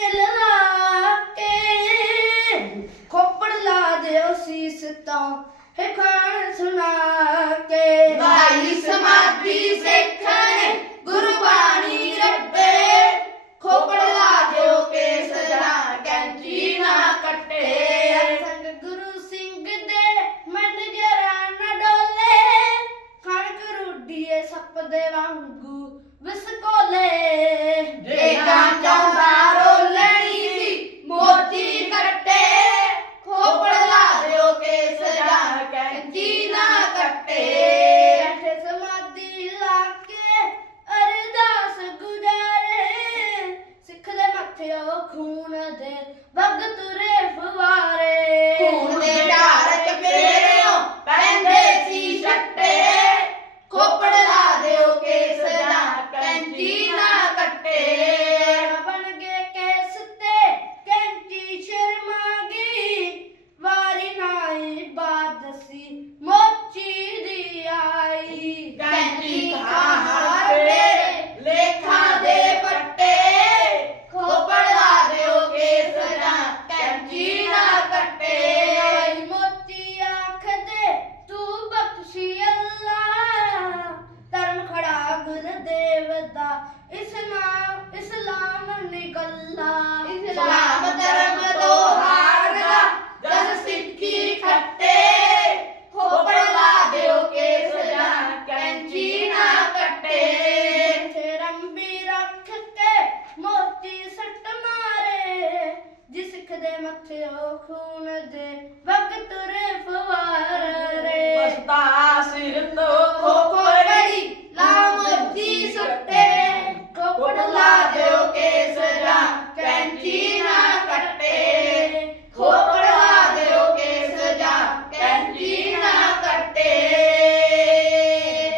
ਲਾ ਖੋਪੜ ਲਾ ਦਿਓ ਸੀਸ ਗੁਰੂ ਖੋਪੜ ਲਾ ਦਿਓ ਕੇਸ ਜਣਾ ਕੱਟੇ। ਗੁਰੂ ਸਿੰਘ ਦੇ ਮਨ ਜਰਾ ਕਣਕ ਰੁੱਡੀਏ ਸੱਪ ਦੇ ਵਾਂਗੂ ਵਿਸਕੋਲੇ। ਉੱਠਿਓ ਖੂਨ ਦੇ ਵਗ ਤੁਰੇ ਫੁਆਰੇ not to open a day.